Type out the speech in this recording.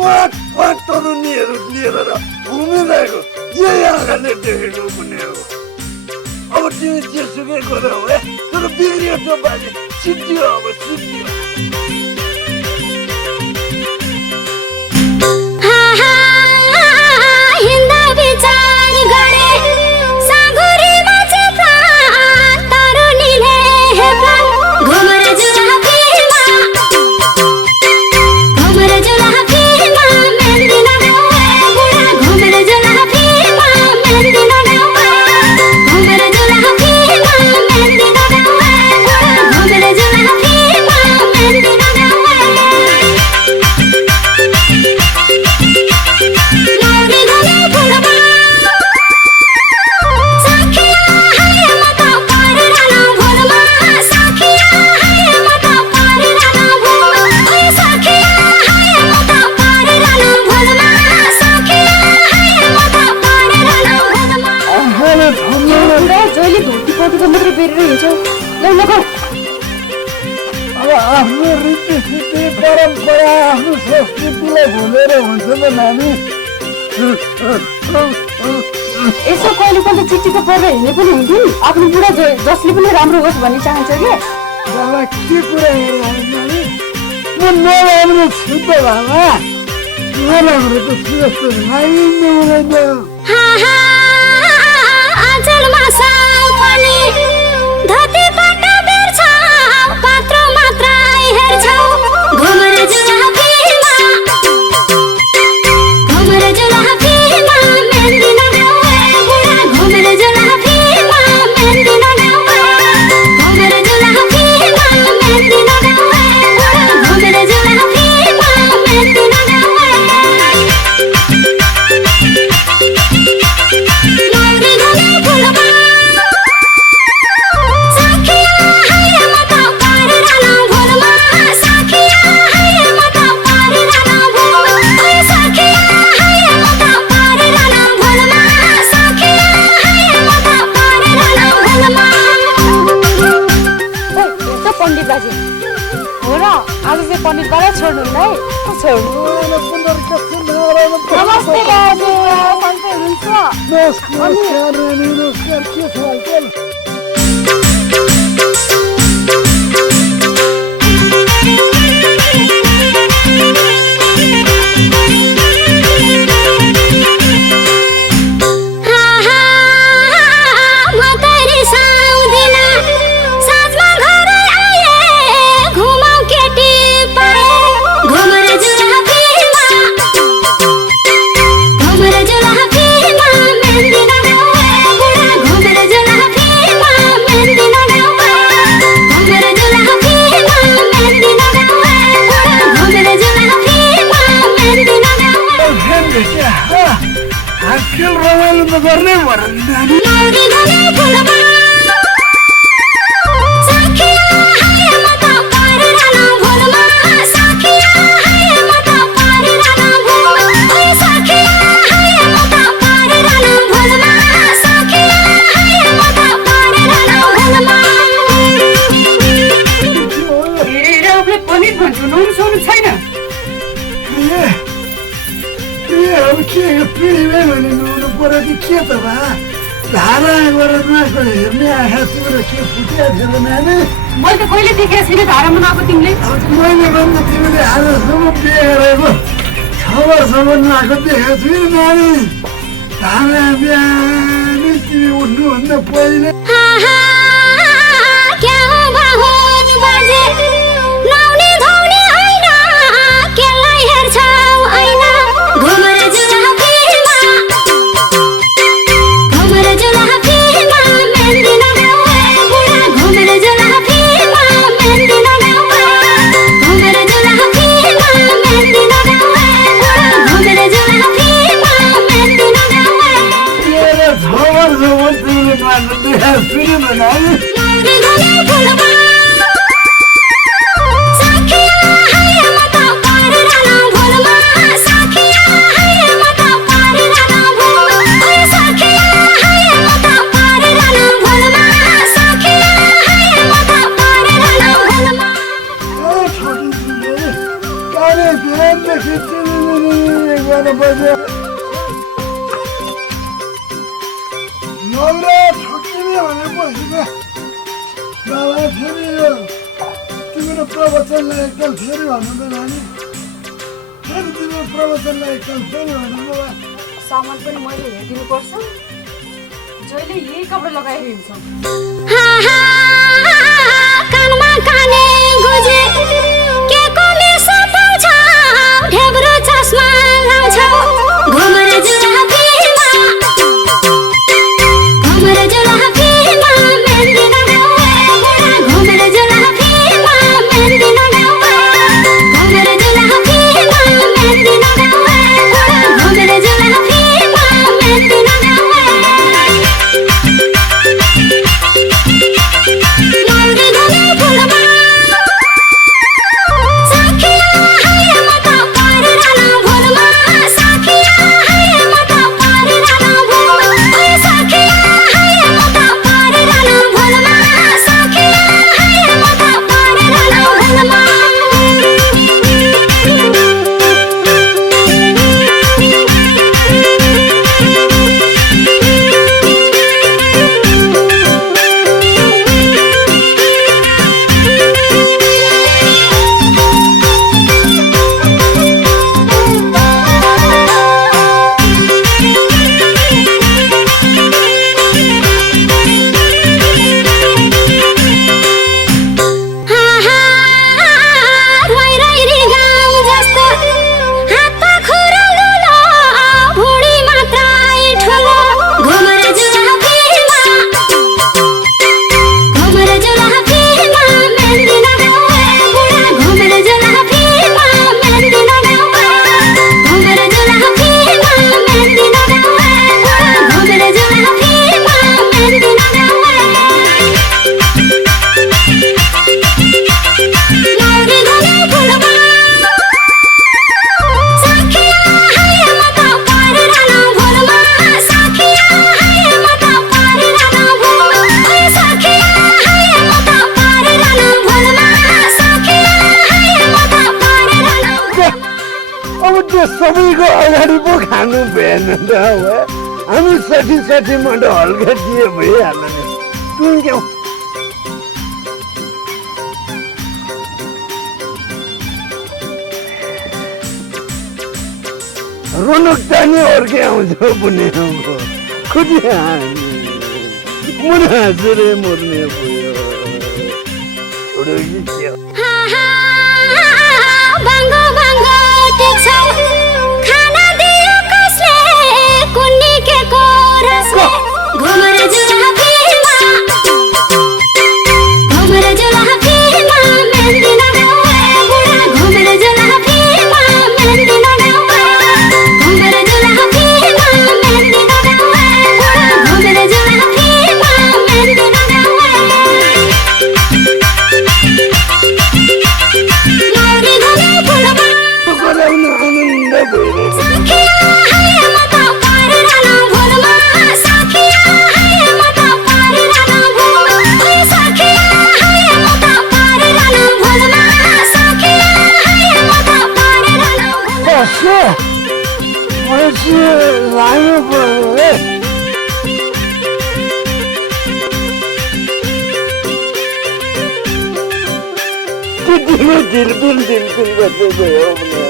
पाँच पाँच तरुणीहरू लिएर घुमिरहेको यही आँखाले देखेको पनि हो। अब तिमी जेसुकै गरौ है, तर बिग्रियो त्यो बाजे, सिद्धियो अब सिद्धियो। अब आफ्नो रीतिसिद्धि परम्परा आफ्नो संस्कृतिलाई भुलेर हुन्छ त नानी। यसो कहिले कहिले चिठी त पढेर हिँड्ने पनि हुन्थ्यो नि। आफ्नो बुढा जसले पनि राम्रो होस् भन्ने चाहन्छ कि बाबा के कुरा नानी, म नराम्रो छु त बाबा, नराम्रो त छु जस्तो लाग्दैन मलाई। नमस्ते बाजे, सन्चै हुनुहुन्छ? नमस्कार नानी, नमस्कार, के छ हालचाल? खेल रमाइलो त गर्नै पर्यो पिँढीमै भने नुहाउनु पर्यो कि के त भा, धारा गरेर नआएको हेर्ने आँखा तिम्रो के फुटिएको थियो त नानी? मैले त कहिले देखेको छैन धारामा नआएको तिमीले। मैले पनि त तिमीले आजसम्म बिहे गरेको 6 वर्षसम्म नआएको देखेको छु नि नानी। धारा बिहानै तिमी उठ्नुभन्दा पहिले 11 बजे नौरा ठक्किने भनेपछि त बाबा फेरि यो तिम्रो प्रवचनलाई एकताल फेरि भन्नु नानी फेरि तिम्रो प्रवचनलाई एकताल फेरि भन्नु बा सामान पनि मैले हेरिदिनु पर्छ जहिले यही कपडा लगाएर हिँड्छ कानमा काने गुजे के कोले सताउँछ ढेब्रो चस्मा लाउँछ घुमरे जुलाफीमा मेहन्दी लगाउँछ घुमरे जुलाफीमा मेहन्दी लगाउँछ घुमरे जुलाफीमा मेहन्दी लगाउँछ घुमरे जुलाफीमा मेहन्दी लगाउँछ सबैको अगाडि पो खानु भएन त हामी 60 मन्ड हल्का दिए भइहाल्यो नि टुङ्ग्यौ रोनक तानी अर्कै आउँछ पुण्य खुदिया मुना हाँसेर मर्ने भयो बाङ्गो बाङ्गो टेक्छौ खाना दियो कसले कुन्नी के कोरसले घुमरे जुलाफीमा मेहन्दी लगाउँछ बुढा घुमरे जुलाफीमा मेहन्दी लगाउँछ घुमरे जुलाफीमा मेहन्दी लगाउँछ बुढा घुमरे जुलाफीमा मेहन्दी लानु पर्यो दिलपिल गर्दै गयो